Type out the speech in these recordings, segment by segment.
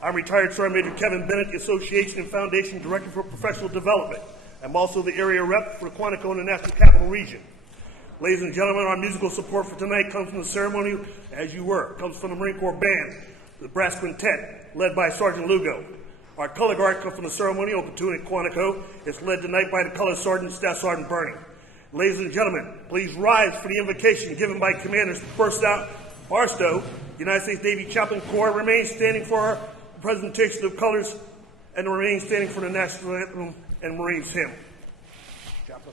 I'm retired Sergeant Major Kevin Bennett, Association and Foundation Director for Professional Development. I'm also the area rep for Quantico in the National Capital Region. Ladies and gentlemen, our musical support for tonight comes from the ceremony, as you were. It comes from the Marine Corps Band, the Brass Quintet, led by Sergeant Lugo. Our color guard comes from the ceremonial platoon at Quantico. It's led tonight by the Color Sergeant, Staff Sergeant Bernie. Ladies and gentlemen, please rise for the invocation given by Commander First Out Barstow, United States Navy Chaplain Corps. Remain standing for our presentation of colors and remain standing for the national anthem and Marines hymn. Chaplain.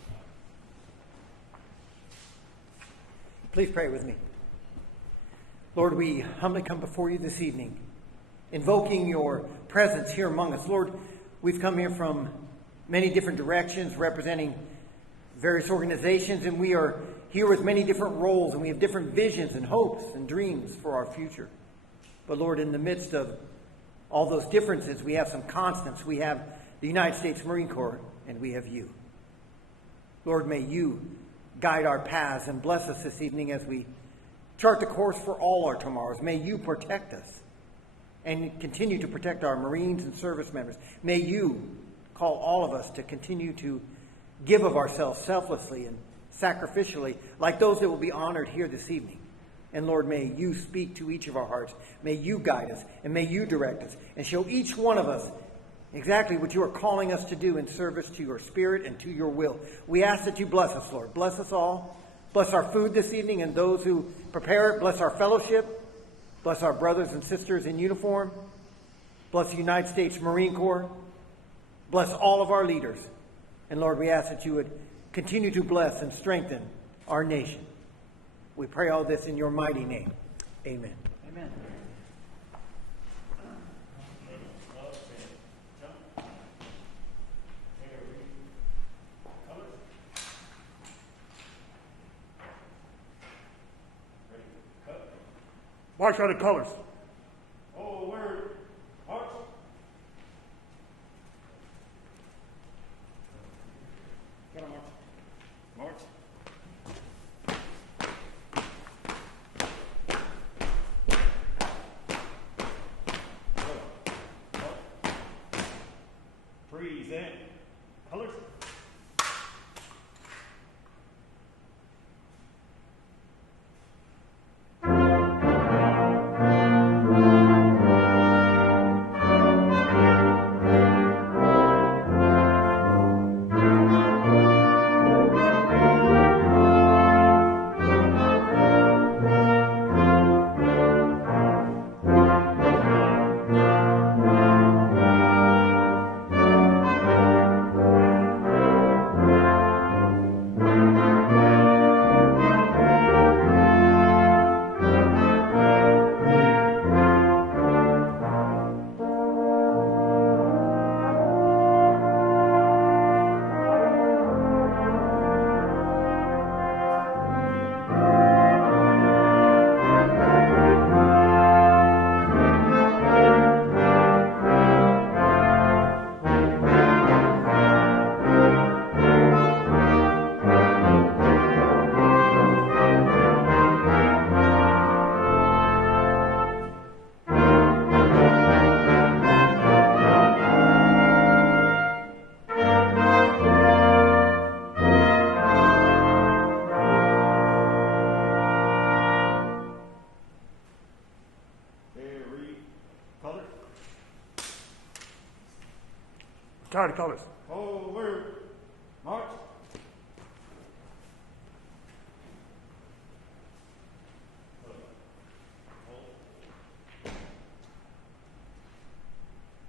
Please pray with me. Lord, we humbly come before you this evening, invoking your presence here among us. Lord, we've come here from many different directions, representing various organizations, and we are here with many different roles, and we have different visions and hopes and dreams for our future. But Lord, in the midst of all those differences, we have some constants. We have the United States Marine Corps, and we have you. Lord, may you guide our paths and bless us this evening as we chart the course for all our tomorrows. May you protect us and continue to protect our Marines and service members. May you call all of us to continue to give of ourselves selflessly and sacrificially, like those that will be honored here this evening. And Lord, may you speak to each of our hearts. May you guide us, and may you direct us, and show each one of us exactly what you are calling us to do in service to your spirit and to your will. We ask that you bless us, Lord. Bless us all. Bless our food this evening and those who prepare it. Bless our fellowship. Bless our brothers and sisters in uniform. Bless the United States Marine Corps. Bless all of our leaders. And Lord, we ask that you would continue to bless and strengthen our nation. We pray all this in your mighty name. Amen. Amen. March out of colors. Oh, word. March. Get on, march. March. Present. Colors. Tired of colors. Forward. March.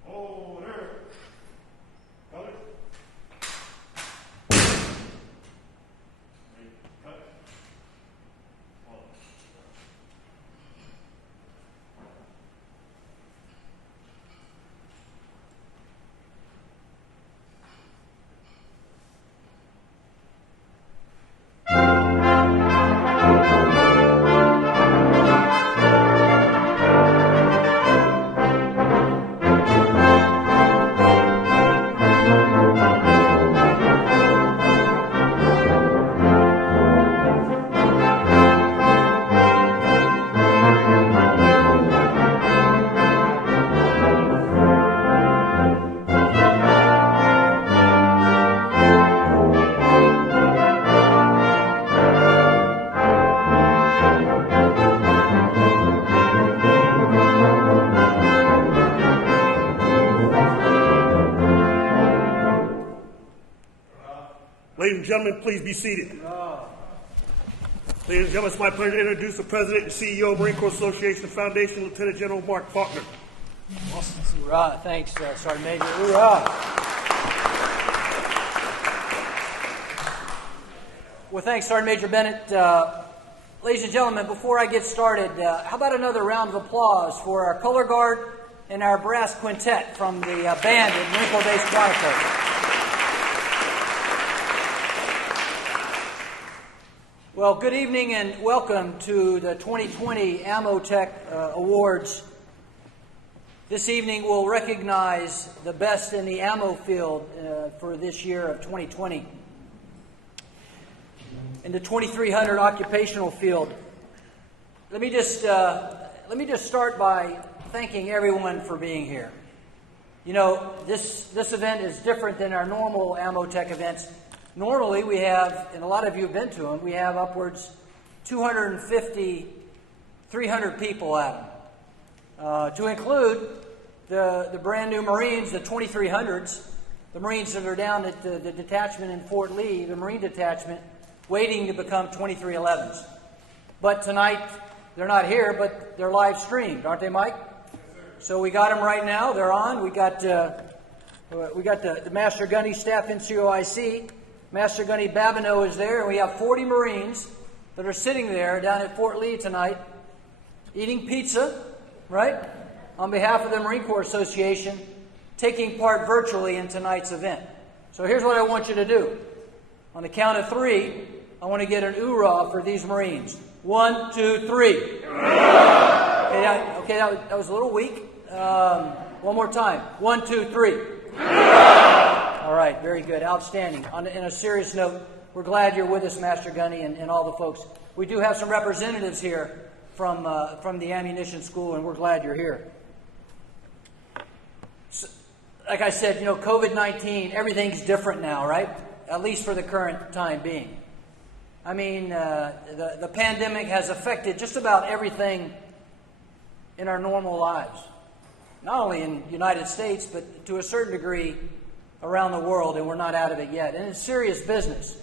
Order. Colors. Cut. gentlemen, please be seated. Ladies and gentlemen, it's my pleasure to introduce the President and CEO of Marine Corps Association Foundation, Lieutenant General Mark Faulkner. Awesome. Hoorah. Thanks, Sergeant Major. Hoorah. Well, thanks, Sergeant Major Bennett. Ladies and gentlemen, before I get started, how about another round of applause for our color guard and our brass quintet from the band at Marine Corps Base Quantico. Well, good evening and welcome to the 2020 Ammo Tech Awards. This evening we'll recognize the best in the ammo field for this year of 2020. In the 2300 occupational field, let me just start by thanking everyone for being here. You know, this event is different than our normal Ammo Tech events. Normally we have, and a lot of you have been to them, we have upwards 250, 300 people at them. To include the brand new Marines, the 2300s, the Marines that are down at the detachment in Fort Lee, the Marine detachment, waiting to become 2311s. But tonight, they're not here, but they're live streamed, aren't they, Mike? Yes, so we got them right now. They're on. We got the Master Gunny staff NCOIC. Master Gunny Babineau is there, and we have 40 Marines that are sitting there down at Fort Lee tonight, eating pizza, right? On behalf of the Marine Corps Association, taking part virtually in tonight's event. So here's what I want you to do. On the count of 3, I want to get an hoorah for these Marines. 1, 2, 3. Okay, that was a little weak. One more time. 1, 2, 3. All right, very good. Outstanding. In a serious note, we're glad you're with us, Master Gunny, and all the folks. We do have some representatives here from the ammunition school, and we're glad you're here. So, like I said, you know, COVID-19, everything's different now, right? At least for the current time being. I mean, the pandemic has affected just about everything in our normal lives. Not only in the United States, but to a certain degree around the world, and we're not out of it yet. And it's serious business.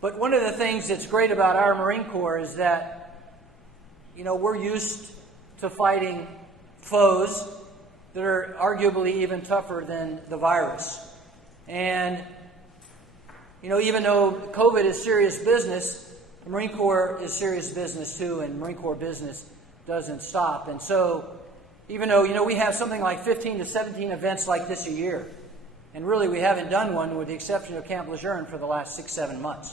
But one of the things that's great about our Marine Corps is that, you know, we're used to fighting foes that are arguably even tougher than the virus. And, you know, even though COVID is serious business, the Marine Corps is serious business too, and Marine Corps business doesn't stop. And so, even though, you know, we have something like 15 to 17 events like this a year, and really we haven't done one with the exception of Camp Lejeune for the last 6-7 months.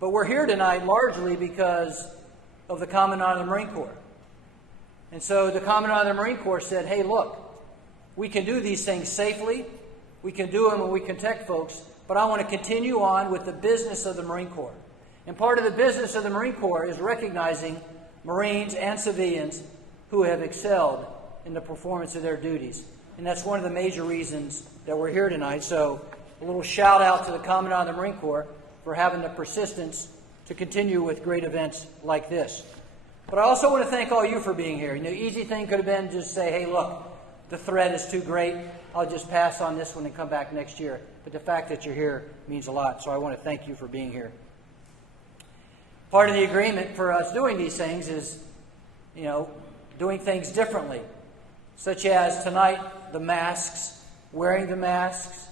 But we're here tonight largely because of the Commandant of the Marine Corps. And so the Commandant of the Marine Corps said, hey, look, we can do these things safely, we can do them and we can protect folks, but I want to continue on with the business of the Marine Corps. And part of the business of the Marine Corps is recognizing Marines and civilians who have excelled in the performance of their duties. And that's one of the major reasons that we're here tonight. So a little shout out to the Commandant of the Marine Corps for having the persistence to continue with great events like this. But I also want to thank all you for being here. You know, easy thing could have been just say, hey, look, the threat is too great. I'll just pass on this one and come back next year. But the fact that you're here means a lot, so I want to thank you for being here. Part of the agreement for us doing these things is, you know, doing things differently, such as tonight, the masks, wearing the masks,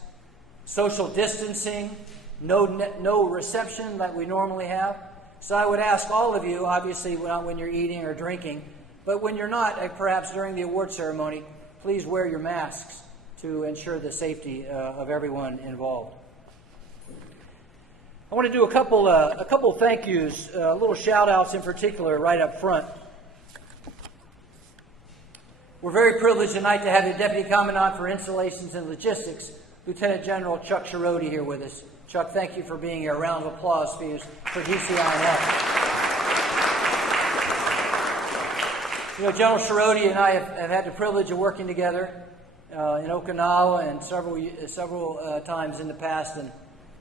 social distancing, no reception like we normally have. So I would ask all of you, obviously not when you're eating or drinking, but when you're not, perhaps during the award ceremony, please wear your masks to ensure the safety of everyone involved. I want to do a couple thank yous, little shout outs in particular right up front. We're very privileged tonight to have the Deputy Commandant for Installations and Logistics, Lieutenant General Chuck Sharody, here with us. Chuck, thank you for being here. A round of applause please for DCI&F. You know, General Sharody and I have had the privilege of working together in Okinawa and several times in the past, and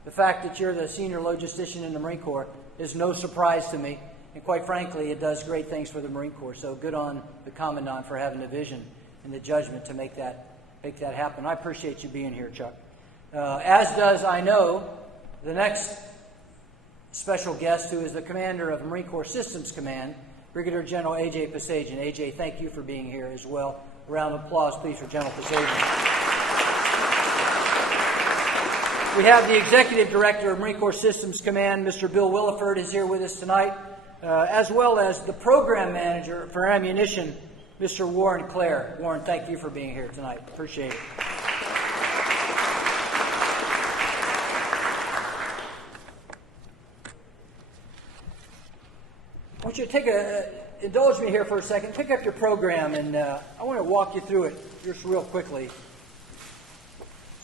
the fact that you're the senior logistician in the Marine Corps is no surprise to me, and quite frankly, it does great things for the Marine Corps. So good on the Commandant for having the vision and the judgment to make that happen. I appreciate you being here, Chuck. as does, I know, the next special guest, who is the commander of Marine Corps Systems Command, Brigadier General A.J. Pasajian. A.J., thank you for being here as well. A round of applause, please, for General Pasajian. We have the Executive Director of Marine Corps Systems Command, Mr. Bill Williford, is here with us tonight, as well as the Program Manager for Ammunition, Mr. Warren Clare. Warren, thank you for being here tonight. Appreciate it. I want you to indulge me here for a second, pick up your program, and I want to walk you through it just real quickly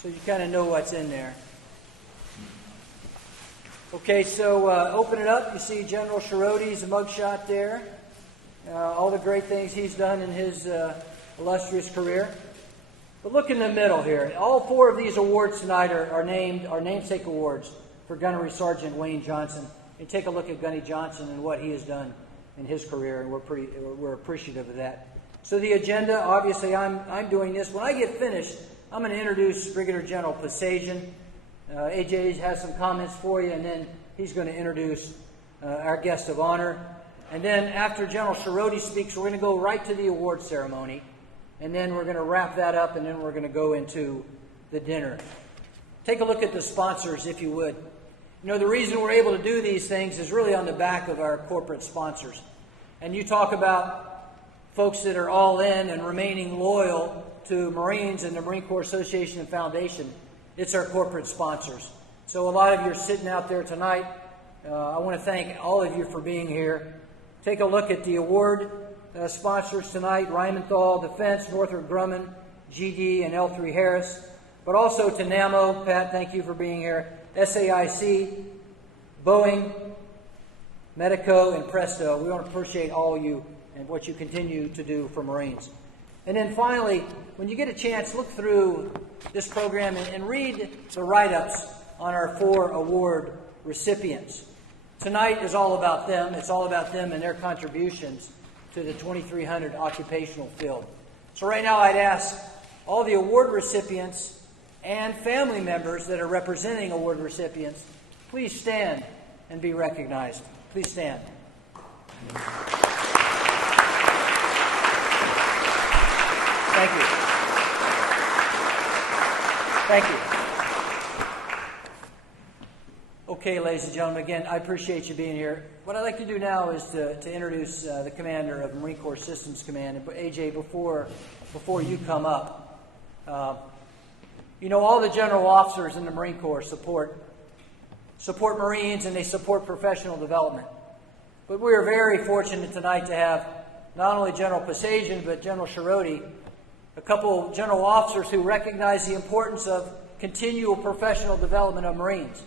so you kind of know what's in there. Okay, so open it up. You see General Sciarotti's mugshot there. All the great things he's done in his illustrious career. But look in the middle here. All four of these awards tonight are namesake awards for Gunnery Sergeant Wayne Johnson. And take a look at Gunny Johnson and what he has done in his career, and we're appreciative of that. So the agenda, obviously, I'm doing this. When I get finished, I'm going to introduce Brigadier General Pasajian. AJ has some comments for you, and then he's going to introduce our guest of honor. And then after General Sciarotti speaks, we're going to go right to the award ceremony, and then we're going to wrap that up, and then we're going to go into the dinner. Take a look at the sponsors, if you would. You know, the reason we're able to do these things is really on the back of our corporate sponsors. And you talk about folks that are all in and remaining loyal to Marines and the Marine Corps Association and Foundation. It's our corporate sponsors. So a lot of you are sitting out there tonight. I want to thank all of you for being here. Take a look at the award sponsors tonight: Rheinmetall Defense, Northrop Grumman, GD, and L3 Harris. But also to NAMO, Pat, thank you for being here. SAIC, Boeing, Medico, and Presto. We want to appreciate all of you and what you continue to do for Marines. And then finally, when you get a chance, look through this program and read the write-ups on our 4 award recipients. Tonight is all about them. It's all about them and their contributions to the 2300 occupational field. So right now I'd ask all the award recipients and family members that are representing award recipients, please stand and be recognized. Please stand. Thank you. Thank you. Okay, ladies and gentlemen, again, I appreciate you being here. What I'd like to do now is to introduce the commander of Marine Corps Systems Command. And AJ, before you come up, you know, all the general officers in the Marine Corps support Marines, and they support professional development. But we are very fortunate tonight to have not only General Pasajian, but General Sciarotti, a couple general officers who recognize the importance of continual professional development of Marines.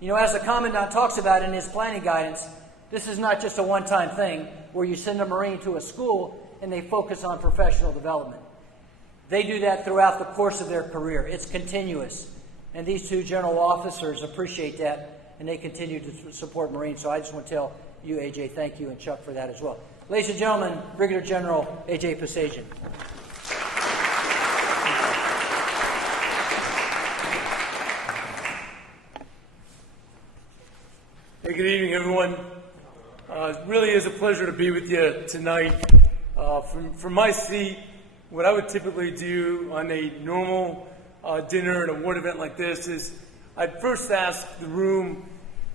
You know, as the Commandant talks about in his planning guidance, this is not just a one-time thing where you send a Marine to a school and they focus on professional development. They do that throughout the course of their career. It's continuous. And these 2 general officers appreciate that, and they continue to support Marines. So I just want to tell you, AJ, thank you, and Chuck for that as well. Ladies and gentlemen, Brigadier General A.J. Pasajian. Hey, good evening, everyone. It really is a pleasure to be with you tonight. From my seat, what I would typically do on a normal dinner and award event like this is I'd first ask the room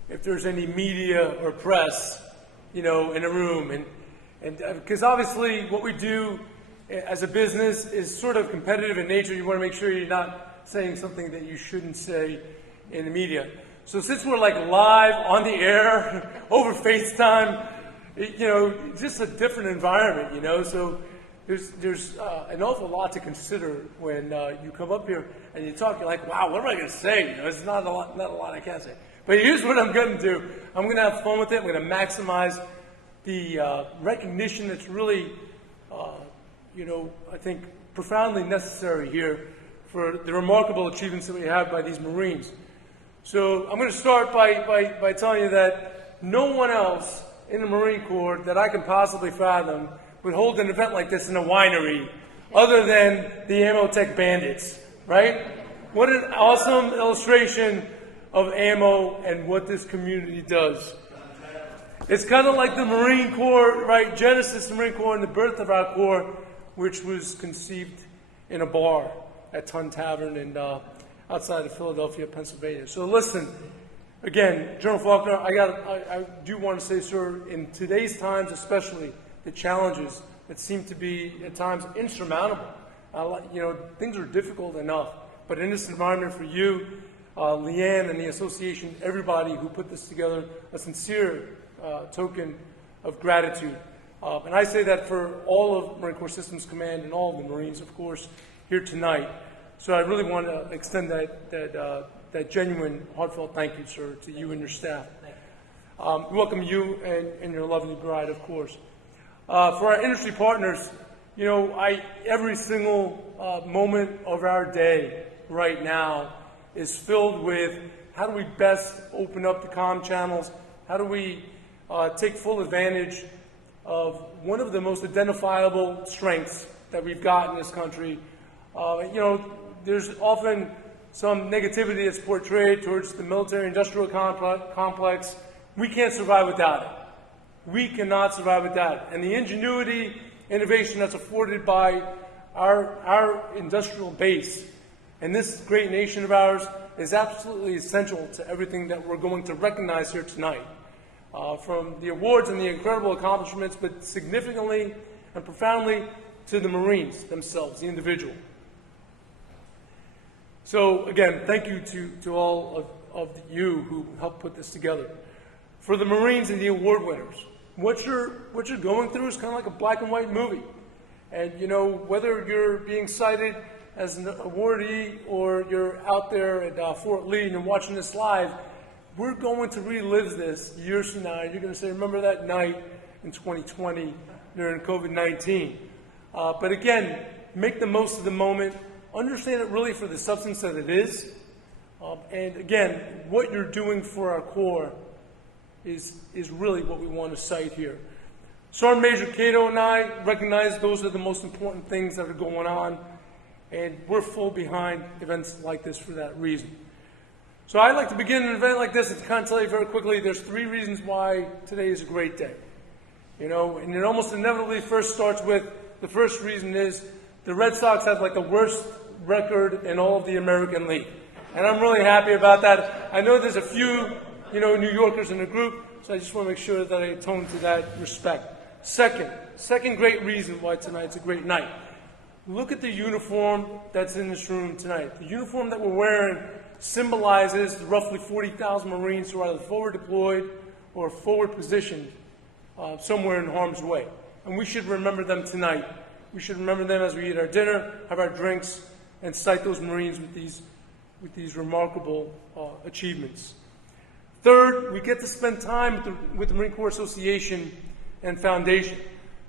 if there's any media or press, you know, in a room. And because obviously what we do as a business is sort of competitive in nature. You want to make sure you're not saying something that you shouldn't say in the media. So since we're like live on the air over FaceTime, you know, just a different environment, you know. So there's an awful lot to consider when you come up here and you talk. You're like, wow, what am I going to say? You know, it's not a lot I can say. But here's what I'm going to do. I'm going to have fun with it. I'm going to maximize the recognition that's really, you know, I think profoundly necessary here for the remarkable achievements that we have by these Marines. So I'm going to start by telling you that no one else in the Marine Corps that I can possibly fathom would hold an event like this in a winery other than the Ammo Tech Bandits, right? What an awesome illustration of ammo and what this community does. It's kind of like the Marine Corps, right? Genesis, the Marine Corps, and the birth of our Corps, which was conceived in a bar at Ton Tavern and outside of Philadelphia, Pennsylvania. So listen, again, General Faulkner, I do want to say, sir, in today's times especially, the challenges that seem to be at times insurmountable. Things are difficult enough, but in this environment for you, Leanne and the association, everybody who put this together, a sincere token of gratitude. And I say that for all of Marine Corps Systems Command and all of the Marines, of course, here tonight. So I really want to extend that genuine, heartfelt thank you, sir, to you and your staff. We welcome you and your lovely bride, of course. For our industry partners, every single moment of our day right now is filled with how do we best open up the comm channels, how do we take full advantage of one of the most identifiable strengths that we've got in this country. There's often some negativity that's portrayed towards the military-industrial complex. We can't survive without it. We cannot survive without it. And the ingenuity, innovation that's afforded by our industrial base and this great nation of ours is absolutely essential to everything that we're going to recognize here tonight. From the awards and the incredible accomplishments, but significantly and profoundly to the Marines themselves, the individual. So again, thank you to all of you who helped put this together. For the Marines and the award winners, what you're going through is kind of like a black and white movie. And whether you're being cited as an awardee or you're out there at Fort Lee and you're watching this live, we're going to relive this years from now. You're going to say, remember that night in 2020 during COVID-19. But again, make the most of the moment. Understand it really for the substance that it is. And again, what you're doing for our Corps is really what we want to cite here. Sergeant Major Cato and I recognize those are the most important things that are going on. And we're full behind events like this for that reason. So I'd like to begin an event like this and kind of tell you very quickly, there's 3 reasons why today is a great day. And it almost inevitably first starts with, the first reason is the Red Sox have like the worst record in all of the American League. And I'm really happy about that. I know there's a few, New Yorkers in the group, so I just want to make sure that I atone to that respect. Second great reason why tonight's a great night. Look at the uniform that's in this room tonight. The uniform that we're wearing symbolizes the roughly 40,000 Marines who are either forward deployed or forward positioned somewhere in harm's way. And we should remember them tonight. We should remember them as we eat our dinner, have our drinks, and cite those Marines with these remarkable achievements. Third, we get to spend time with the Marine Corps Association and Foundation.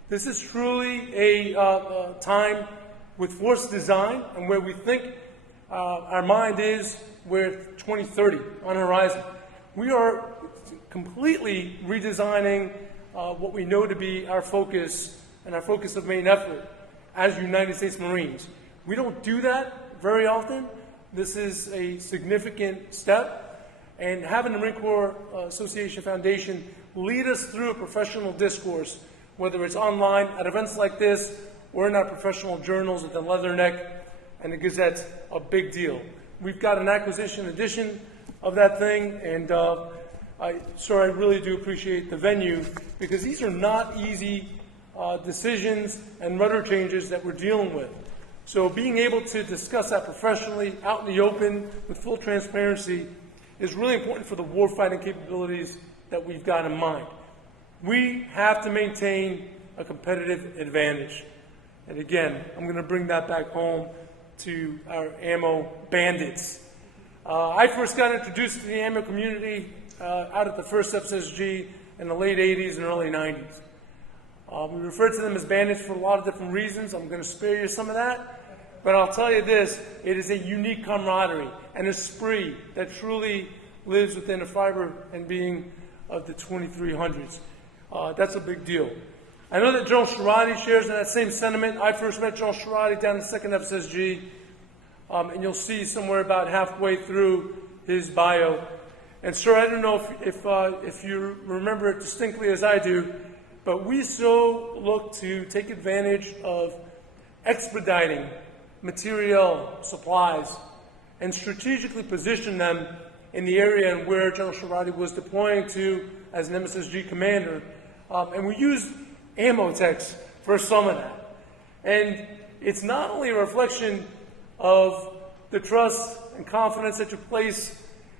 This is truly a time with force design and where we think our mind is with 2030 on the horizon. We are completely redesigning what we know to be our focus and our focus of main effort as United States Marines. We don't do that very often. This is a significant step, and having the Marine Corps Association Foundation lead us through a professional discourse, whether it's online at events like this or in our professional journals at the Leatherneck and the Gazette's a big deal. We've got an acquisition edition of that thing, and I really do appreciate the venue, because these are not easy decisions and rudder changes that we're dealing with. So being able to discuss that professionally, out in the open, with full transparency, is really important for the warfighting capabilities that we've got in mind. We have to maintain a competitive advantage. And again, I'm going to bring that back home to our ammo bandits. I first got introduced to the ammo community out at the first SSG in the late 80s and early 90s. We refer to them as bandits for a lot of different reasons. I'm going to spare you some of that. But I'll tell you this, it is a unique camaraderie and esprit that truly lives within the fiber and being of the 2300s. That's a big deal. I know that General Sherati shares in that same sentiment. I first met General Sherati down in the 2nd FSSG and you'll see somewhere about halfway through his bio. And sir, I don't know if you remember it distinctly as I do, but we so look to take advantage of expediting material supplies and strategically position them in the area and where General Sharadi was deploying to as an MSSG commander. And we used ammo techs for some of that. And it's not only a reflection of the trust and confidence that you place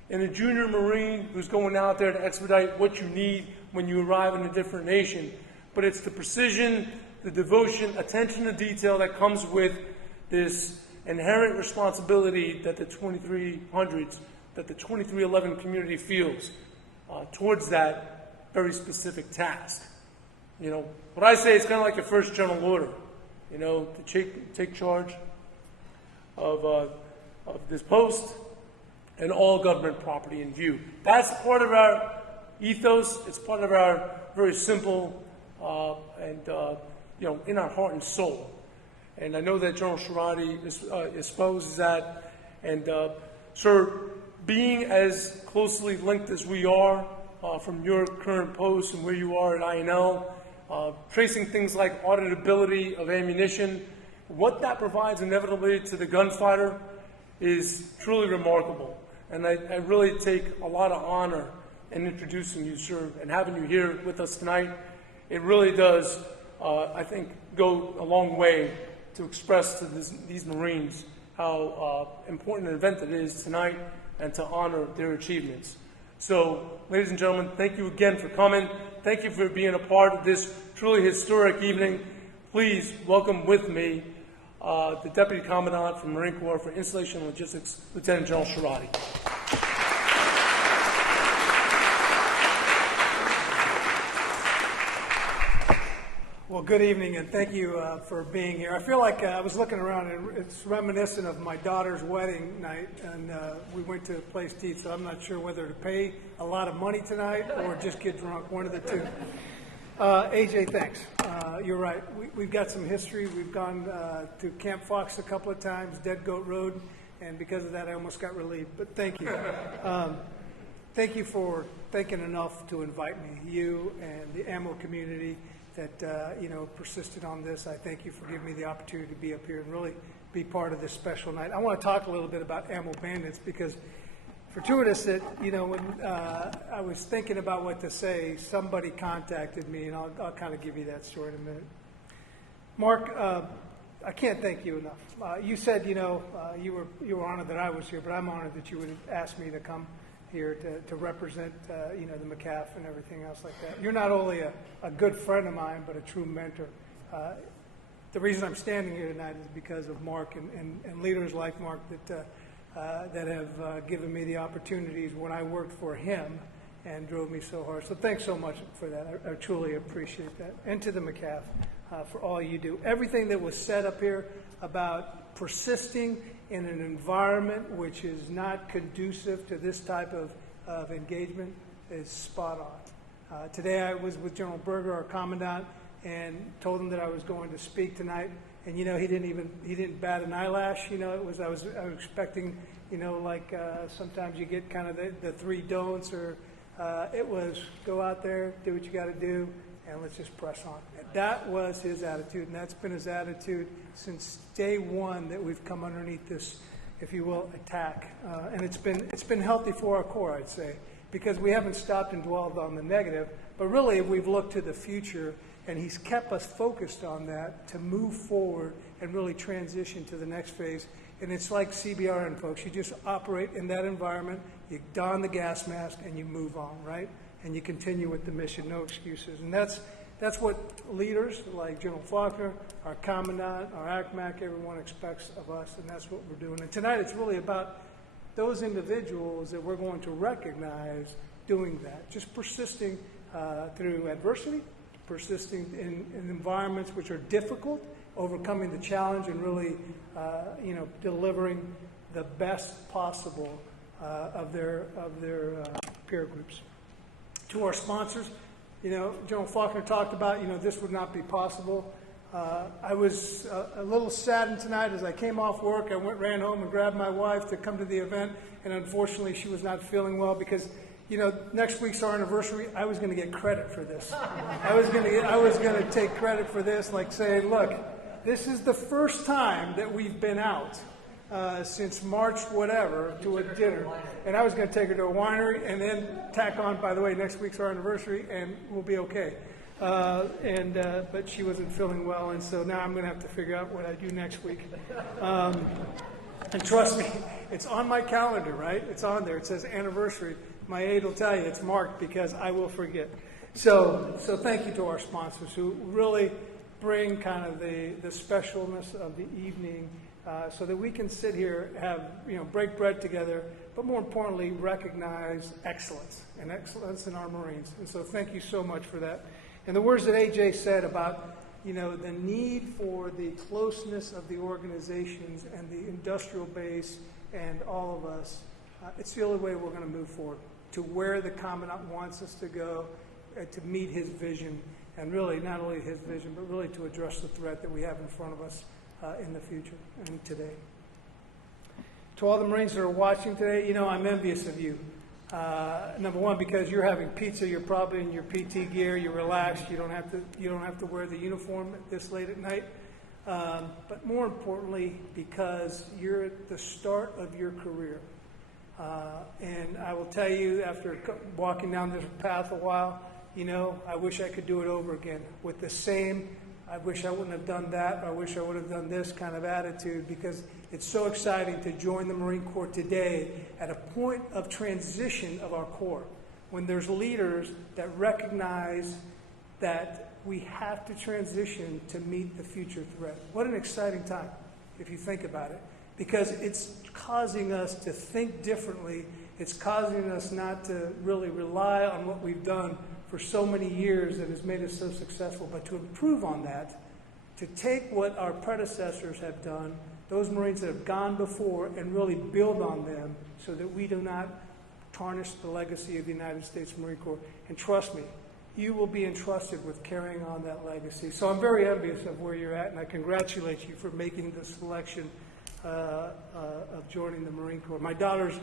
in a junior Marine who's going out there to expedite what you need when you arrive in a different nation, but it's the precision, the devotion, attention to detail that comes with this inherent responsibility that the 2300s, that the 2311 community feels towards that very specific task. You know, what I say is kind of like your first general order, you know, to take charge of this post and all government property in view. That's part of our ethos. It's part of our very simple and you know, in our heart and soul. And I know that General Sharadi espouses that. And sir, being as closely linked as we are from your current post and where you are at INL, tracing things like auditability of ammunition, what that provides inevitably to the gunfighter is truly remarkable. And I really take a lot of honor in introducing you, sir, and having you here with us tonight. It really does, I think, go a long way to express to these Marines how important an event it is tonight and to honor their achievements. So, ladies and gentlemen, thank you again for coming. Thank you for being a part of this truly historic evening. Please welcome with me the Deputy Commandant from Marine Corps for Installation and Logistics, Lieutenant General Sharadi. Well, good evening, and thank you for being here. I feel like I was looking around, and it's reminiscent of my daughter's wedding night, and we went to place to eat, so I'm not sure whether to pay a lot of money tonight or just get drunk, one of the two. AJ, thanks. You're right. We've got some history. We've gone to Camp Fox a couple of times, Dead Goat Road, and because of that, I almost got relieved, but thank you. Thank you for thinking enough to invite me, you and the ammo community that you know, persisted on this. I thank you for giving me the opportunity to be up here and really be part of this special night. I want to talk a little bit about ammo bandits because fortuitous that, you know, when I was thinking about what to say, somebody contacted me, and I'll kind of give you that story in a minute. Mark, I can't thank you enough. You said, you know, you were honored that I was here, but I'm honored that you would ask me to come here to represent, you know, the MCA&F and everything else like that. You're not only a good friend of mine, but a true mentor. The reason I'm standing here tonight is because of Mark and leaders like Mark that have given me the opportunities when I worked for him and drove me so hard. So thanks so much for that. I truly appreciate that. And to the MCA&F for all you do. Everything that was said up here about persisting in an environment which is not conducive to this type of engagement is spot on. Today I was with General Berger, our commandant, and told him that I was going to speak tonight. And you know, he didn't bat an eyelash. You know, I was expecting, you know, like sometimes you get kind of the three don'ts, or it was go out there, do what you got to do, and let's just press on. That was his attitude, and that's been his attitude since day one that we've come underneath this, if you will, attack. And it's been healthy for our Corps, I'd say, because we haven't stopped and dwelled on the negative, but really we've looked to the future, and he's kept us focused on that to move forward and really transition to the next phase. And it's like CBRN, folks. You just operate in that environment, you don the gas mask, and you move on, right? And you continue with the mission, no excuses. And that's what leaders like General Faulkner, our Commandant, our ACMAC, everyone expects of us, and that's what we're doing. And tonight it's really about those individuals that we're going to recognize doing that, just persisting through adversity, persisting in environments which are difficult, overcoming the challenge, and really, you know, delivering the best possible of their peer groups. To our sponsors, you know, General Faulkner talked about, you know, this would not be possible I was a little saddened tonight as I came off work. I ran home and grabbed my wife to come to the event, and unfortunately she was not feeling well because, next week's our anniversary. I was going to get credit for this. I was going to take credit for this, like saying, look, this is the first time that we've been out since March whatever to a dinner. And I was going to take her to a winery and then tack on, by the way, next week's our anniversary and we'll be okay. But she wasn't feeling well, and so now I'm going to have to figure out what I do next week. And trust me, it's on my calendar, right? It's on there. It says anniversary. My aide will tell you it's marked because I will forget. So thank you to our sponsors who really bring kind of the specialness of the evening so that we can sit here, break bread together, but more importantly, recognize excellence in our Marines. And so thank you so much for that. And the words that AJ said about, the need for the closeness of the organizations and the industrial base and all of us, it's the only way we're going to move forward to where the Commandant wants us to go, to meet his vision, and really not only his vision, but really to address the threat that we have in front of us in the future and today. To all the Marines that are watching today, I'm envious of you. Number one, because you're having pizza, you're probably in your PT gear, you're relaxed, you don't have to wear the uniform this late at night. But more importantly, because you're at the start of your career. And I will tell you, after walking down this path a while, I wish I could do it over again with the same, I wish I wouldn't have done that, or I wish I would have done this kind of attitude, because it's so exciting to join the Marine Corps today at a point of transition of our Corps, when there's leaders that recognize that we have to transition to meet the future threat. What an exciting time, if you think about it, because it's causing us to think differently. It's causing us not to really rely on what we've done for so many years that has made us so successful, but to improve on that, to take what our predecessors have done, those Marines that have gone before, and really build on them so that we do not tarnish the legacy of the United States Marine Corps. And trust me, you will be entrusted with carrying on that legacy. So I'm very envious of where you're at, and I congratulate you for making the selection of joining the Marine Corps. My daughter's,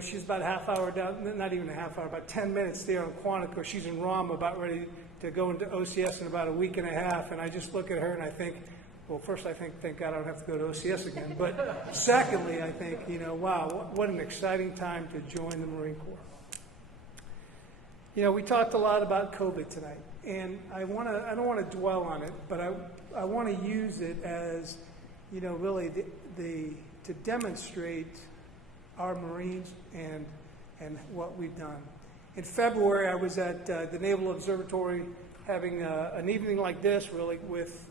she's about a half hour down, not even a half hour, about 10 minutes there on Quantico. She's in Rom, about ready to go into OCS in about a week and a half, and I just look at her and I think, well, first I think, thank God I don't have to go to OCS again. But secondly, I think, wow, what an exciting time to join the Marine Corps. We talked a lot about COVID tonight, and I don't want to dwell on it, but I want to use it as, really to demonstrate our Marines and what we've done. In February, I was at the Naval Observatory having an evening like this, really, with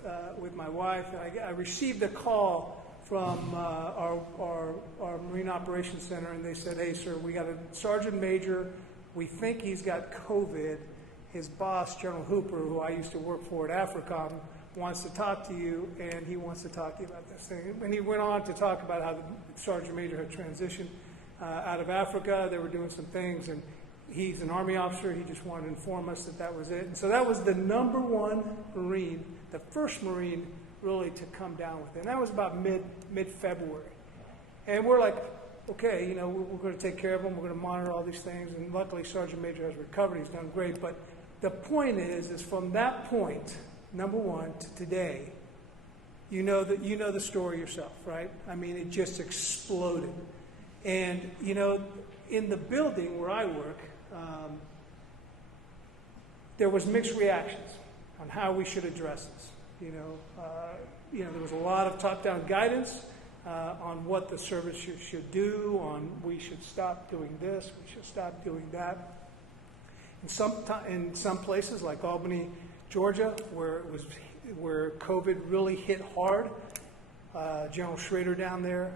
my wife. And I received a call from our Marine Operations Center, and they said, "Hey, sir, we got a Sergeant Major. We think he's got COVID. His boss, General Hooper, who I used to work for at AFRICOM, wants to talk to you, and he wants to talk to you about this thing." And he went on to talk about how the Sergeant Major had transitioned out of Africa. They were doing some things, and he's an Army officer. He just wanted to inform us that was it. And so that was the number one Marine, the first Marine really to come down with it. And that was about mid-February. And we're like, okay, we're going to take care of him. We're going to monitor all these things. And luckily, Sergeant Major has recovered. He's done great. But the point is from that point, number one, to today, you know the story yourself, right? I mean, it just exploded. And, in the building where I work, there was mixed reactions on how we should address this. There was a lot of top-down guidance on what the service should do, on we should stop doing this, we should stop doing that. In some places like Albany, Georgia, where COVID really hit hard, General Schrader down there,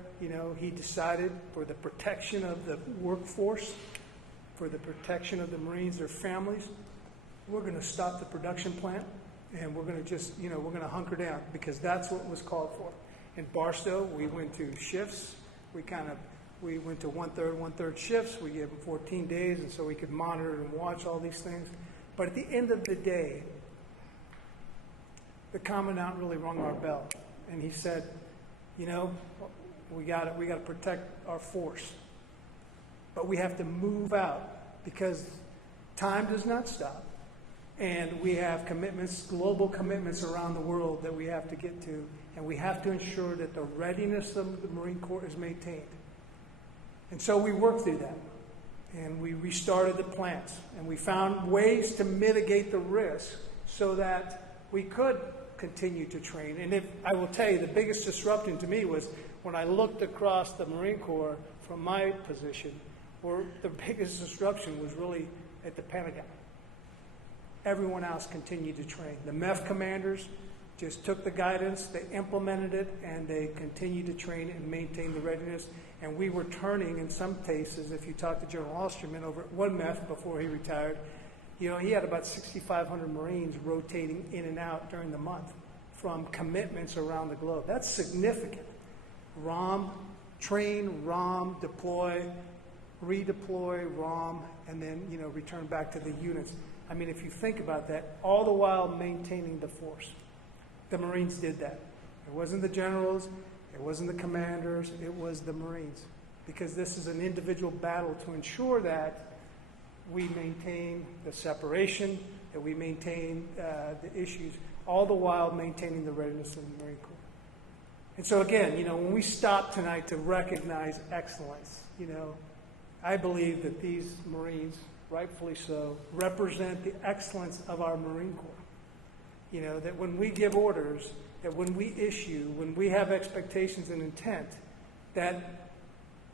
he decided for the protection of the workforce, for the protection of the Marines, their families, we're going to stop the production plant, and we're going to just, we're going to hunker down, because that's what was called for. In Barstow, we went to shifts. We went to one-third shifts. We gave them 14 days, and so we could monitor and watch all these things. But at the end of the day, the Commandant really rung our bell. And he said, you know, we got to protect our force. But we have to move out because time does not stop. And we have commitments, global commitments around the world that we have to get to. And we have to ensure that the readiness of the Marine Corps is maintained. And so we worked through that. And we restarted the plants. And we found ways to mitigate the risk so that we could continue to train. And if I will tell you, the biggest disruption to me was when I looked across the Marine Corps from my position, where the biggest disruption was really at the Pentagon. Everyone else continued to train. The MEF commanders just took the guidance, they implemented it, and they continued to train and maintain the readiness. And we were turning, in some cases, if you talk to General Osterman over at one MEF before he retired, you know, he had about 6,500 Marines rotating in and out during the month from commitments around the globe. That's significant. ROM, train, ROM, deploy, redeploy, ROM, and then, you know, return back to the units. I mean, if you think about that, all the while maintaining the force. The Marines did that. It wasn't the generals, it wasn't the commanders, it was the Marines. Because this is an individual battle to ensure that we maintain the separation, that we maintain the issues, all the while maintaining the readiness of the Marine Corps. And so again, you know, when we stop tonight to recognize excellence, you know, I believe that these Marines, rightfully so, represent the excellence of our Marine Corps. You know, that when we give orders, that when we issue, when we have expectations and intent, that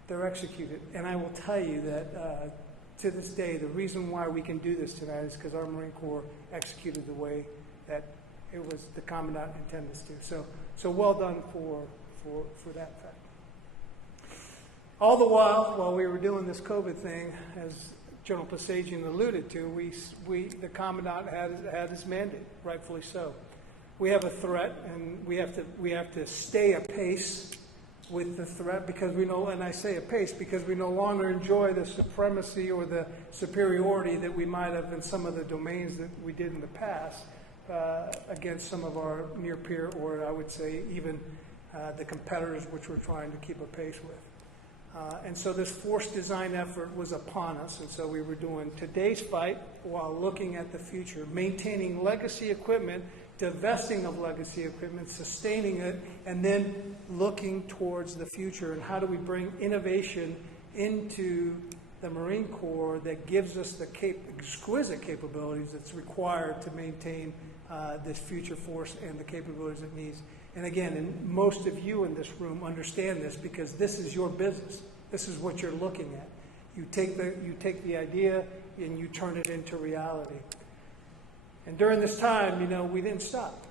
they're executed. And I will tell you that to this day, the reason why we can do this tonight is because our Marine Corps executed the way that it was the Commandant intended us to. So well done for that fact. All the while we were doing this COVID thing, as General Pasagian alluded to, the Commandant had his mandate, rightfully so. We have a threat, and we have to stay apace with the threat because we know, and I say apace because we no longer enjoy the supremacy or the superiority that we might have in some of the domains that we did in the past against some of our near peer, or I would say even the competitors which we're trying to keep apace with. And so this force design effort was upon us, and so we were doing today's fight while looking at the future, maintaining legacy equipment, divesting of legacy equipment, sustaining it, and then looking towards the future and how do we bring innovation into the Marine Corps that gives us the exquisite capabilities that's required to maintain this future force and the capabilities it needs. And again, and most of you in this room understand this because this is your business. This is what you're looking at. You take the idea and you turn it into reality. And during this time, you know, we didn't stop,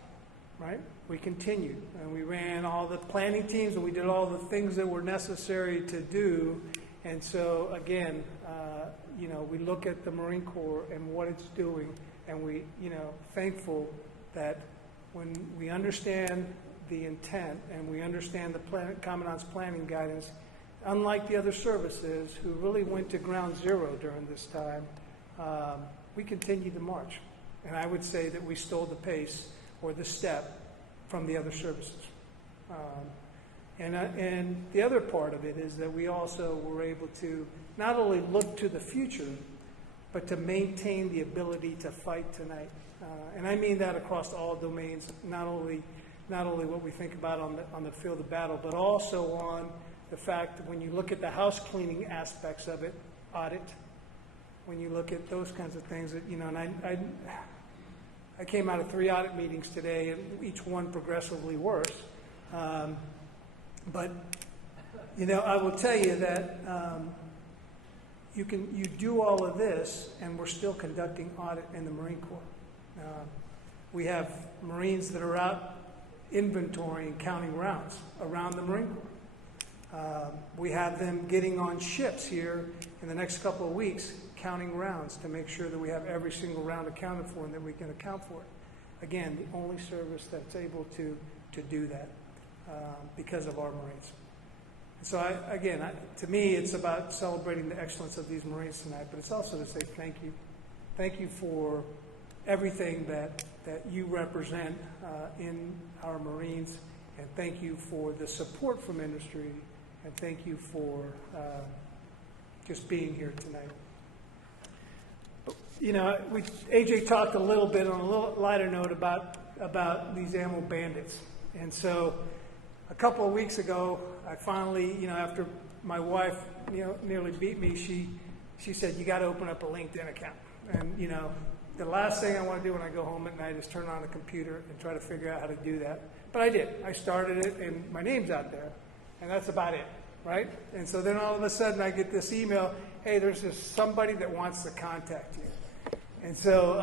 right? We continued, and we ran all the planning teams, and we did all the things that were necessary to do. And so, again, you know, we look at the Marine Corps and what it's doing, and we, you know, thankful that when we understand the intent and we understand the Commandant's planning guidance, unlike the other services who really went to ground zero during this time, we continued to march. And I would say that we stole the pace or the step from the other services. And the other part of it is that we also were able to not only look to the future, but to maintain the ability to fight tonight. And I mean that across all domains, not only what we think about on the field of battle, but also on the fact that when you look at the house cleaning aspects of it, audit, when you look at those kinds of things that, you know, and I came out of 3 audit meetings today, and each one progressively worse. But, you know, I will tell you that you do all of this, and we're still conducting audit in the Marine Corps. We have Marines that are out inventorying, counting rounds around the Marine Corps. We have them getting on ships here in the next couple of weeks, counting rounds to make sure that we have every single round accounted for and that we can account for it. Again, the only service that's able to do that because of our Marines. So to me, it's about celebrating the excellence of these Marines tonight, but it's also to say thank you. Thank you for everything that that you represent in our Marines, and thank you for the support from industry, and thank you for just being here tonight. You know, AJ talked a little bit on a little lighter note about these ammo bandits. And so a couple of weeks ago, I finally, you know, after my wife, you know, nearly beat me, she said, you got to open up a LinkedIn account. And, you know, the last thing I want to do when I go home at night is turn on the computer and try to figure out how to do that. But I did. I started it, and my name's out there. And that's about it, right? And so then all of a sudden I get this email, hey, there's just somebody that wants to contact you. And so,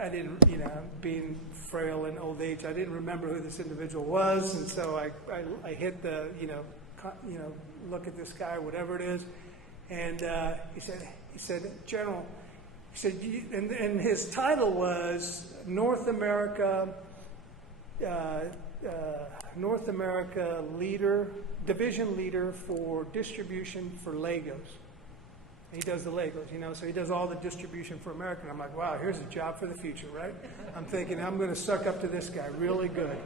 I didn't, you know, being frail and old age, I didn't remember who this individual was, and so I hit the, you know, look at this guy, whatever it is, and he said, General, he said, and his title was North America Division Leader for Distribution for Legos. He does the Legos, you know, so he does all the distribution for America. And I'm like, wow, here's a job for the future, right? I'm thinking I'm going to suck up to this guy really good.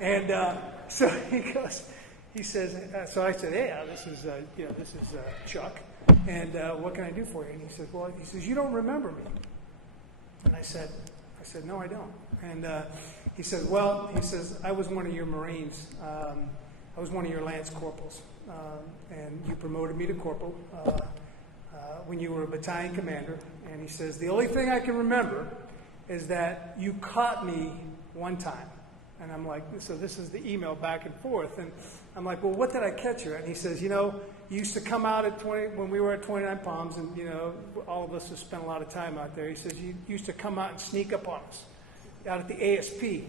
And so he says, so I said, hey, this is Chuck, and what can I do for you? And he says, you don't remember me. And I said, no, I don't. And he says, I was one of your Marines. I was one of your Lance Corporals, and you promoted me to Corporal when you were a battalion commander. And he says, the only thing I can remember is that you caught me one time. And I'm like, so this is the email back and forth. And I'm like, well, what did I catch you at? And he says, you know, you used to come out at when we were at 29 Palms, and, you know, all of us have spent a lot of time out there. He says, you used to come out and sneak up on us out at the ASP,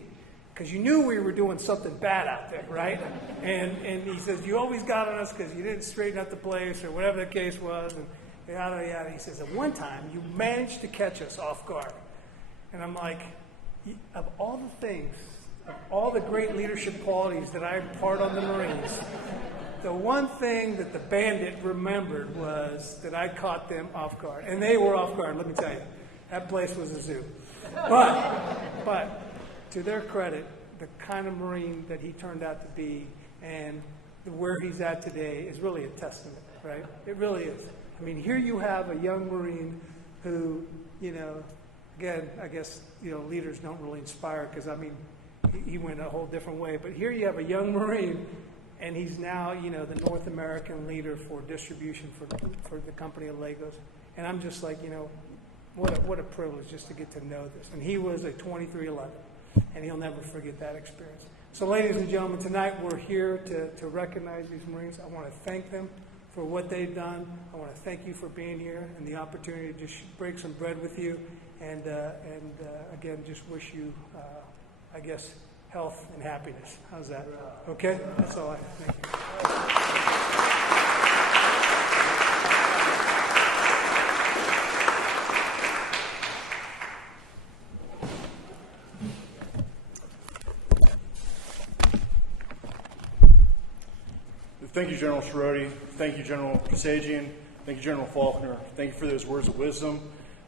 because you knew we were doing something bad out there, right? And he says, you always got on us because you didn't straighten up the place or whatever the case was, and yada, yada. He says, at one time, you managed to catch us off guard. And I'm like, of all the things, of all the great leadership qualities that I impart on the Marines, the one thing that the bandit remembered was that I caught them off guard. And they were off guard, let me tell you. That place was a zoo. But to their credit, the kind of Marine that he turned out to be and where he's at today is really a testament, right? It really is. I mean, here you have a young Marine who, you know, again, I guess, you know, leaders don't really inspire because, I mean, he went a whole different way. But here you have a young Marine, and he's now, you know, the North American leader for distribution for the company of Legos. And I'm just like, you know, what a privilege just to get to know this. And he was a 2311, and he'll never forget that experience. So, ladies and gentlemen, tonight we're here to recognize these Marines. I want to thank them for what they've done. I want to thank you for being here and the opportunity to just break some bread with you. And again, just wish you, I guess, health and happiness. How's that? Okay? That's all I have. Thank you. Thank you, General Schroeder. Thank you, General Kasajian. Thank you, General Faulkner. Thank you for those words of wisdom.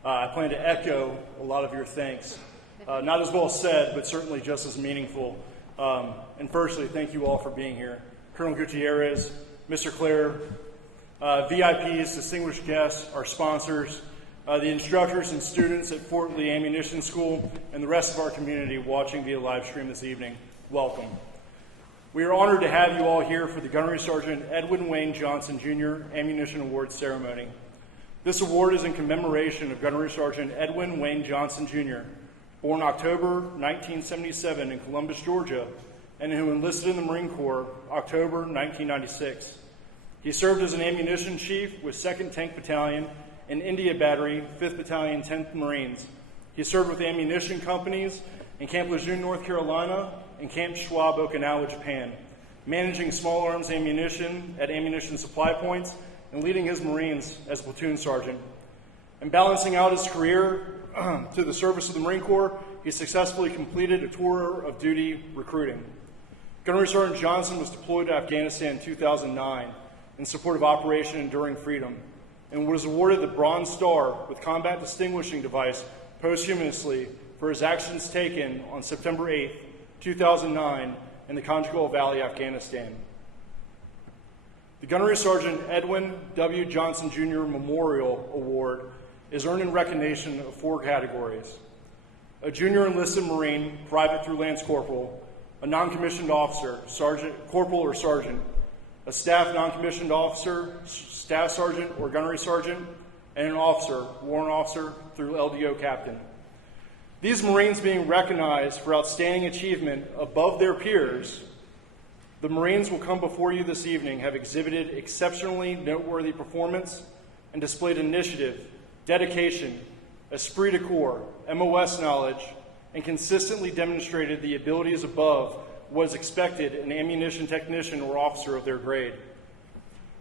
I plan to echo a lot of your thanks. Not as well said, but certainly just as meaningful. And firstly, thank you all for being here. Colonel Gutierrez, Mr. Clare, VIPs, distinguished guests, our sponsors, the instructors and students at Fort Lee Ammunition School, and the rest of our community watching via live stream this evening. Welcome. We are honored to have you all here for the Gunnery Sergeant Edwin Wayne Johnson Jr. Ammunition Awards Ceremony. This award is in commemoration of Gunnery Sergeant Edwin Wayne Johnson Jr., born October 1977 in Columbus, Georgia, and who enlisted in the Marine Corps October 1996. He served as an ammunition chief with 2nd Tank Battalion and India Battery, 5th Battalion, 10th Marines. He served with ammunition companies in Camp Lejeune, North Carolina, and Camp Schwab, Okinawa, Japan, managing small arms ammunition at ammunition supply points and leading his Marines as platoon sergeant. And balancing out his career to the service of the Marine Corps, he successfully completed a tour of duty recruiting. Gunnery Sergeant Johnson was deployed to Afghanistan in 2009 in support of Operation Enduring Freedom and was awarded the Bronze Star with Combat Distinguishing Device posthumously for his actions taken on September 8, 2009 in the Conjugal Valley, Afghanistan. The Gunnery Sergeant Edwin W. Johnson Jr. Memorial Award is earned in recognition of 4 categories: a junior enlisted Marine, private through Lance Corporal, a non-commissioned officer, sergeant, corporal or sergeant, a staff non-commissioned officer, staff sergeant or gunnery sergeant, and an officer, warrant officer through LDO captain. These Marines being recognized for outstanding achievement above their peers, the Marines will come before you this evening have exhibited exceptionally noteworthy performance and displayed initiative, dedication, esprit de corps, MOS knowledge, and consistently demonstrated the abilities above what is expected an ammunition technician or officer of their grade.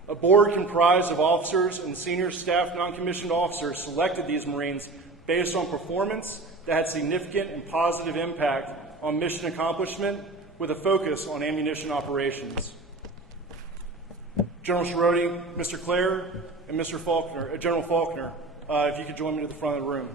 A board comprised of officers and senior staff non-commissioned officers selected these Marines based on performance that had significant and positive impact on mission accomplishment with a focus on ammunition operations. General Schiroti, Mr. Clare, and Mr. Faulkner, General Faulkner, if you could join me to the front of the room.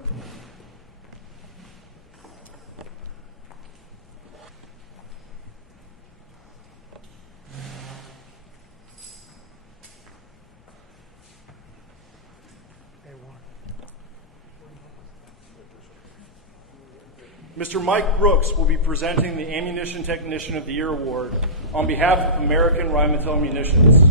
Mr. Mike Brooks will be presenting the Ammunition Technician of the Year Award on behalf of American Rheinmetall Munitions.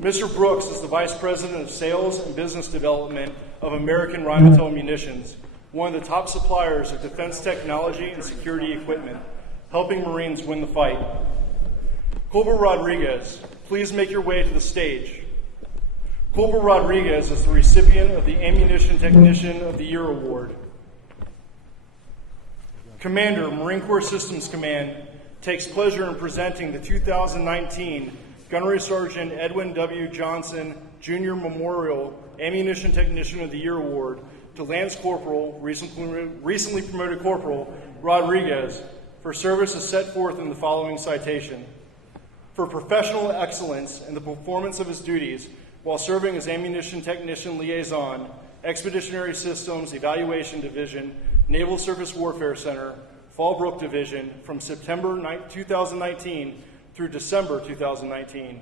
Mr. Brooks is the Vice President of Sales and Business Development of American Rheinmetall Munitions, one of the top suppliers of defense technology and security equipment, helping Marines win the fight. Corporal Rodriguez, please make your way to the stage. Corporal Rodriguez is the recipient of the Ammunition Technician of the Year Award. Commander, Marine Corps Systems Command, takes pleasure in presenting the 2019 Gunnery Sergeant Edwin W. Johnson Jr. Memorial Ammunition Technician of the Year Award to Lance Corporal, recently promoted Corporal Rodriguez, for service as set forth in the following citation. For professional excellence in the performance of his duties while serving as Ammunition Technician Liaison, Expeditionary Systems Evaluation Division, Naval Surface Warfare Center, Fallbrook Division, from September 2019 through December 2019.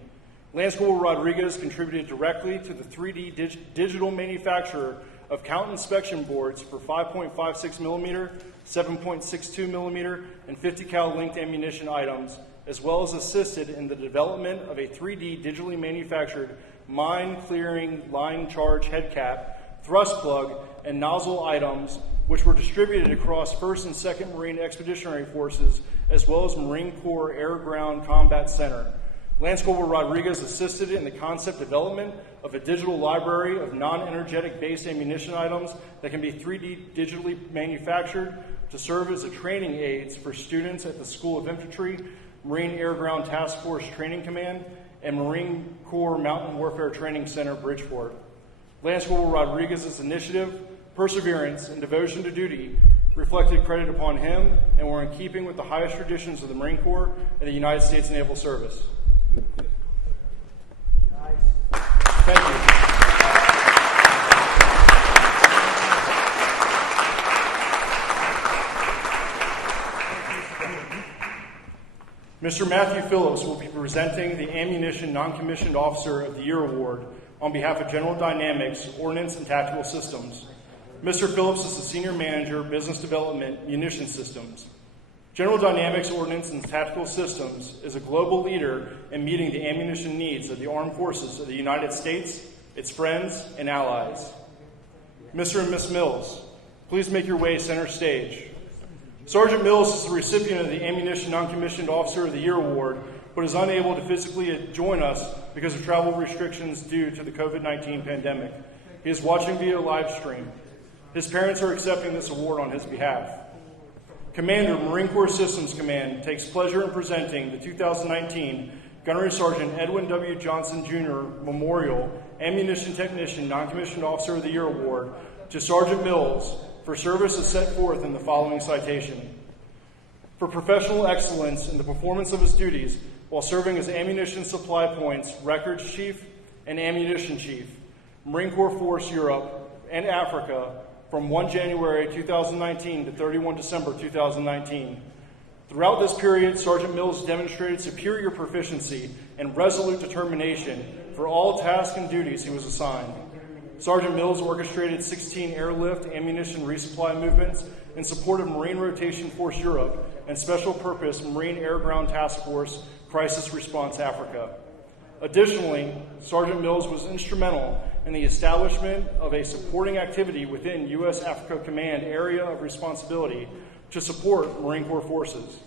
Lance Corporal Rodriguez contributed directly to the 3D digital manufacture of count inspection boards for 5.56 millimeter, 7.62 millimeter, and 50 cal linked ammunition items, as well as assisted in the development of a 3D digitally manufactured mine clearing line charge head cap, thrust plug, and nozzle items, which were distributed across 1st and 2nd Marine Expeditionary Forces, as well as Marine Corps Air-Ground Combat Center. Lance Corporal Rodriguez assisted in the concept development of a digital library of non-energetic based ammunition items that can be 3D digitally manufactured to serve as a training aids for students at the School of Infantry, Marine Air-Ground Task Force Training Command, and Marine Corps Mountain Warfare Training Center, Bridgeport. Lance Corporal Rodriguez's initiative, perseverance, and devotion to duty reflected credit upon him and were in keeping with the highest traditions of the Marine Corps and the United States Naval Service. Thank you. Mr. Matthew Phillips will be presenting the Ammunition Non-Commissioned Officer of the Year Award on behalf of General Dynamics, Ordnance and Tactical Systems. Mr. Phillips is the Senior Manager, Business Development, Munition Systems. General Dynamics Ordnance and Tactical Systems is a global leader in meeting the ammunition needs of the armed forces of the United States, its friends, and allies. Mr. and Ms. Mills, please make your way center stage. Sergeant Mills is the recipient of the Ammunition Non-Commissioned Officer of the Year Award, but is unable to physically join us because of travel restrictions due to the COVID-19 pandemic. He is watching via live stream. His parents are accepting this award on his behalf. Commander, Marine Corps Systems Command, takes pleasure in presenting the 2019 Gunnery Sergeant Edwin W. Johnson Jr. Memorial Ammunition Technician Non-Commissioned Officer of the Year Award to Sergeant Mills for service as set forth in the following citation. For professional excellence in the performance of his duties while serving as Ammunition Supply Point's Records Chief and Ammunition Chief, Marine Corps Force Europe and Africa, from 1 January 2019 to 31 December 2019. Throughout this period, Sergeant Mills demonstrated superior proficiency and resolute determination for all tasks and duties he was assigned. Sergeant Mills orchestrated 16 airlift ammunition resupply movements in support of Marine Rotation Force Europe and Special Purpose Marine Air Ground Task Force Crisis Response Africa. Additionally, Sergeant Mills was instrumental in the establishment of a supporting activity within U.S. Africa Command Area of Responsibility to support Marine Corps forces.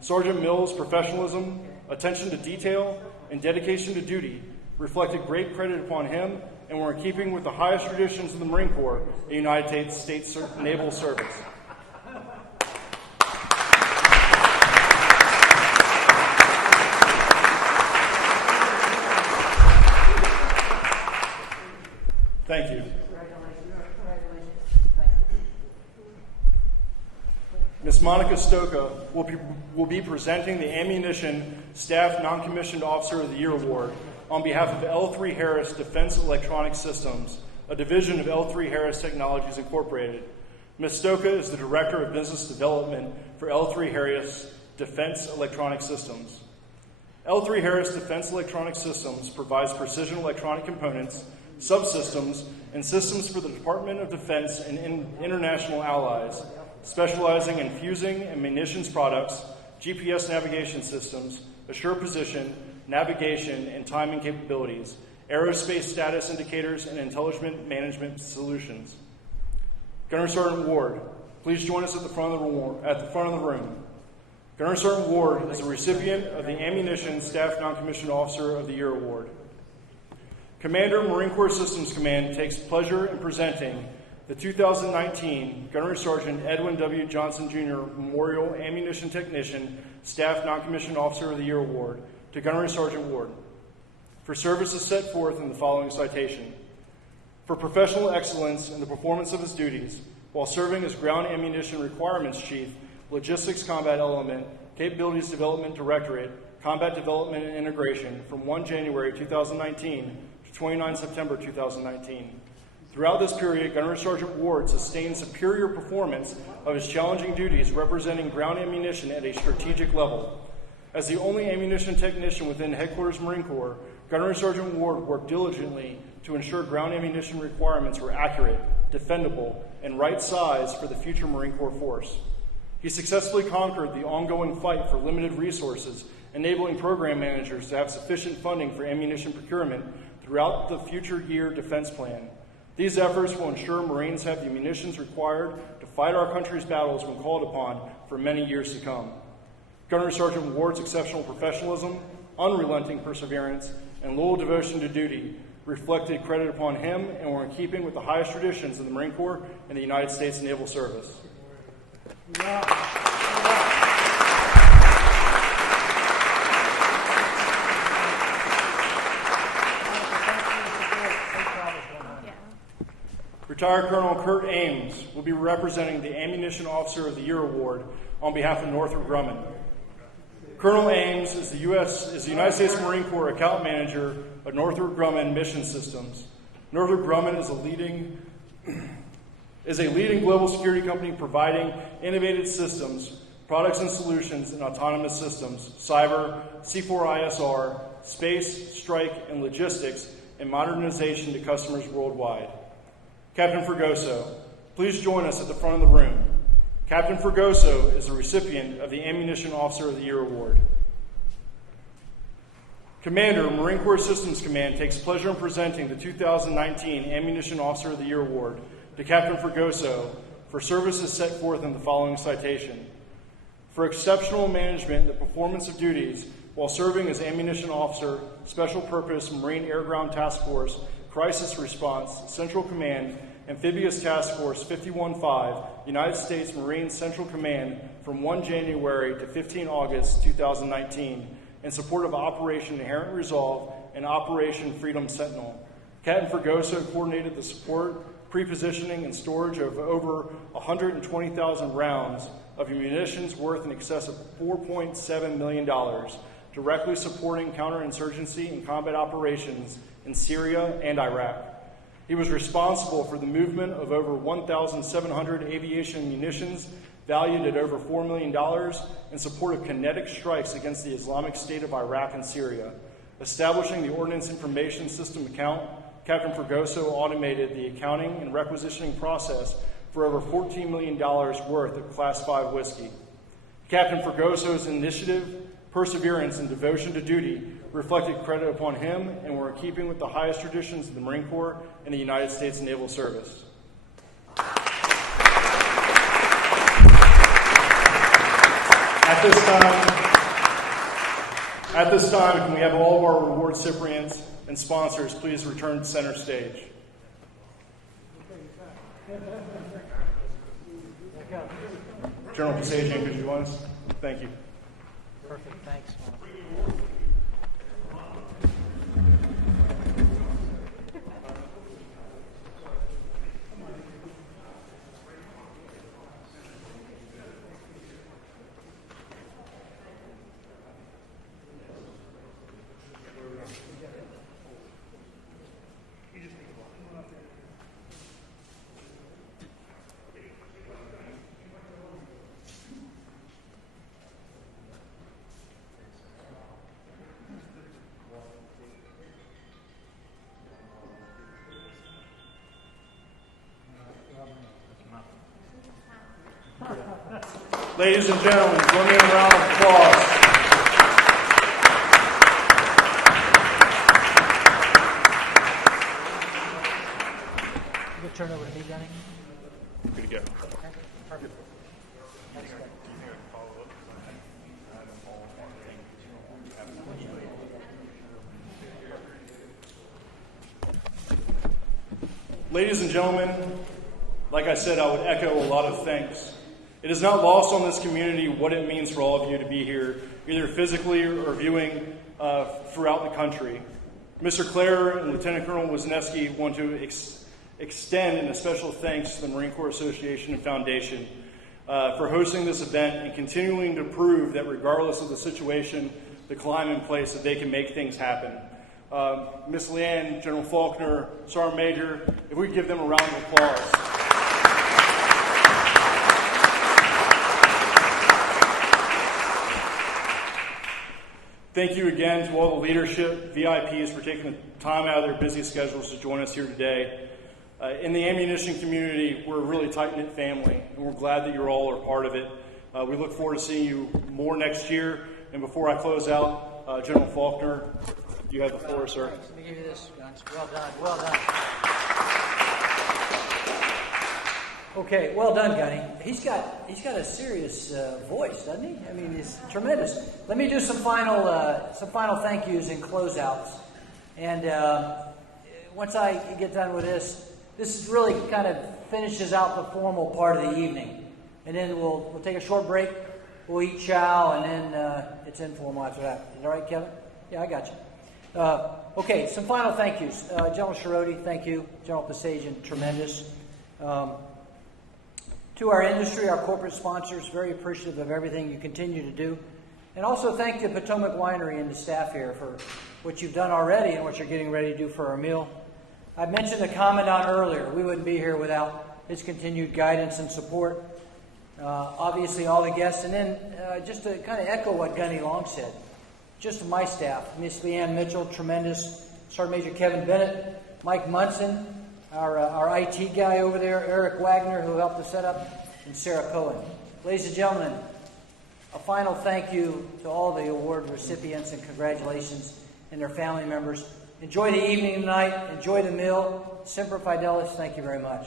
Sergeant Mills' professionalism, attention to detail, and dedication to duty reflected great credit upon him and were in keeping with the highest traditions of the Marine Corps, a United States Naval Service. Thank you. Ms. Monica Stoka will be presenting the Ammunition Staff Non-Commissioned Officer of the Year Award on behalf of L3 Harris Defense Electronic Systems, a division of L3 Harris Technologies Incorporated. Ms. Stoka is the Director of Business Development for L3 Harris Defense Electronic Systems. L3 Harris Defense Electronic Systems provides precision electronic components, subsystems, and systems for the Department of Defense and international allies, specializing in fusing and munitions products, GPS navigation systems, assure position, navigation and timing capabilities, aerospace status indicators, and intelligence management solutions. Gunnery Sergeant Ward, please join us at the front of the room. Gunnery Sergeant Ward is a recipient of the Ammunition Staff Non-Commissioned Officer of the Year Award. Commander, Marine Corps Systems Command takes pleasure in presenting the 2019 Gunnery Sergeant Edwin W. Johnson, Jr. Memorial Ammunition Technician Staff Non-Commissioned Officer of the Year Award to Gunnery Sergeant Ward for services set forth in the following citation. For professional excellence in the performance of his duties while serving as Ground Ammunition Requirements Chief, Logistics Combat Element, Capabilities Development Directorate, Combat Development and Integration from 1 January 2019 to 29 September 2019. Throughout this period, Gunnery Sergeant Ward sustained superior performance of his challenging duties representing ground ammunition at a strategic level. As the only ammunition technician within Headquarters Marine Corps, Gunnery Sergeant Ward worked diligently to ensure ground ammunition requirements were accurate, defendable, and right size for the future Marine Corps force. He successfully conquered the ongoing fight for limited resources, enabling program managers to have sufficient funding for ammunition procurement throughout the future year defense plan. These efforts will ensure Marines have the munitions required to fight our country's battles when called upon for many years to come. Gunnery Sergeant Ward's exceptional professionalism, unrelenting perseverance, and loyal devotion to duty reflected credit upon him and were in keeping with the highest traditions of the Marine Corps and the United States Naval Service. Retired Colonel Kurt Ames will be representing the Ammunition Officer of the Year Award on behalf of Northrop Grumman. Colonel Ames is the United States Marine Corps Account Manager of Northrop Grumman Mission Systems. Northrop Grumman is a leading global security company providing innovative systems, products and solutions in autonomous systems, cyber, C4ISR, space, strike, and logistics, and modernization to customers worldwide. Captain Ferguso, please join us at the front of the room. Captain Ferguso is a recipient of the Ammunition Officer of the Year Award. Commander, Marine Corps Systems Command takes pleasure in presenting the 2019 Ammunition Officer of the Year Award to Captain Ferguso for services set forth in the following citation. For exceptional management and the performance of duties while serving as Ammunition Officer, Special Purpose Marine Air Ground Task Force, Crisis Response, Central Command, Amphibious Task Force 51-5, United States Marine Central Command from 1 January to 15 August 2019 in support of Operation Inherent Resolve and Operation Freedom Sentinel. Captain Ferguso coordinated the support, pre-positioning, and storage of over 120,000 rounds of munitions worth in excess of $4.7 million, directly supporting counterinsurgency and combat operations in Syria and Iraq. He was responsible for the movement of over 1,700 aviation munitions valued at over $4 million in support of kinetic strikes against the Islamic State of Iraq and Syria. Establishing the Ordnance Information System account, Captain Ferguso automated the accounting and requisitioning process for over $14 million worth of Class 5 whiskey. Captain Ferguso's initiative, perseverance, and devotion to duty reflected credit upon him and were in keeping with the highest traditions of the Marine Corps and the United States Naval Service. At this time, can we have all of our reward recipients and sponsors please return to center stage? General Pasagian, could you join us? Thank you. Perfect, thanks. Ladies and gentlemen, join me in a round of applause. You can turn over to me, Gunny. Good to go. Perfect. That's good. Ladies and gentlemen, like I said, I would echo a lot of thanks. It is not lost on this community what it means for all of you to be here, either physically or viewing throughout the country. Mr. Clare and Lieutenant Colonel Wisniewski want to extend a special thanks to the Marine Corps Association and Foundation for hosting this event and continuing to prove that regardless of the situation, the climate in place, that they can make things happen. Miss Leanne, General Faulkner, Sergeant Major, if we could give them a round of applause. Thank you again to all the leadership, VIPs, for taking the time out of their busy schedules to join us here today. In the ammunition community, we're a really tight-knit family, and we're glad that you all are part of it. We look forward to seeing you more next year. And before I close out, General Faulkner, you have the floor, sir. Let me give you this, Guns. Well done, well done. Okay, well done, Gunny. He's got a serious voice, doesn't he? I mean, he's tremendous. Let me do some final thank yous and closeouts. And once I get done with this really kind of finishes out the formal part of the evening. And then we'll take a short break. We'll eat chow, and then it's informal after that. Is that right, Kevin? Yeah, I got you. Okay, some final thank yous. General Schirodi, thank you. General Pasagian, tremendous. To our industry, our corporate sponsors, very appreciative of everything you continue to do. And also thank the Potomac Winery and the staff here for what you've done already and what you're getting ready to do for our meal. I mentioned the Commandant earlier. We wouldn't be here without his continued guidance and support. Obviously, all the guests. And then just to kind of echo what Gunny Long said, just my staff, Miss Leanne Mitchell, tremendous. Sergeant Major Kevin Bennett, Mike Munson, our IT guy over there, Eric Wagner, who helped us set up, and Sarah Cohen. Ladies and gentlemen, a final thank you to all the award recipients and congratulations and their family members. Enjoy the evening tonight. Enjoy the meal. Semper Fidelis, thank you very much.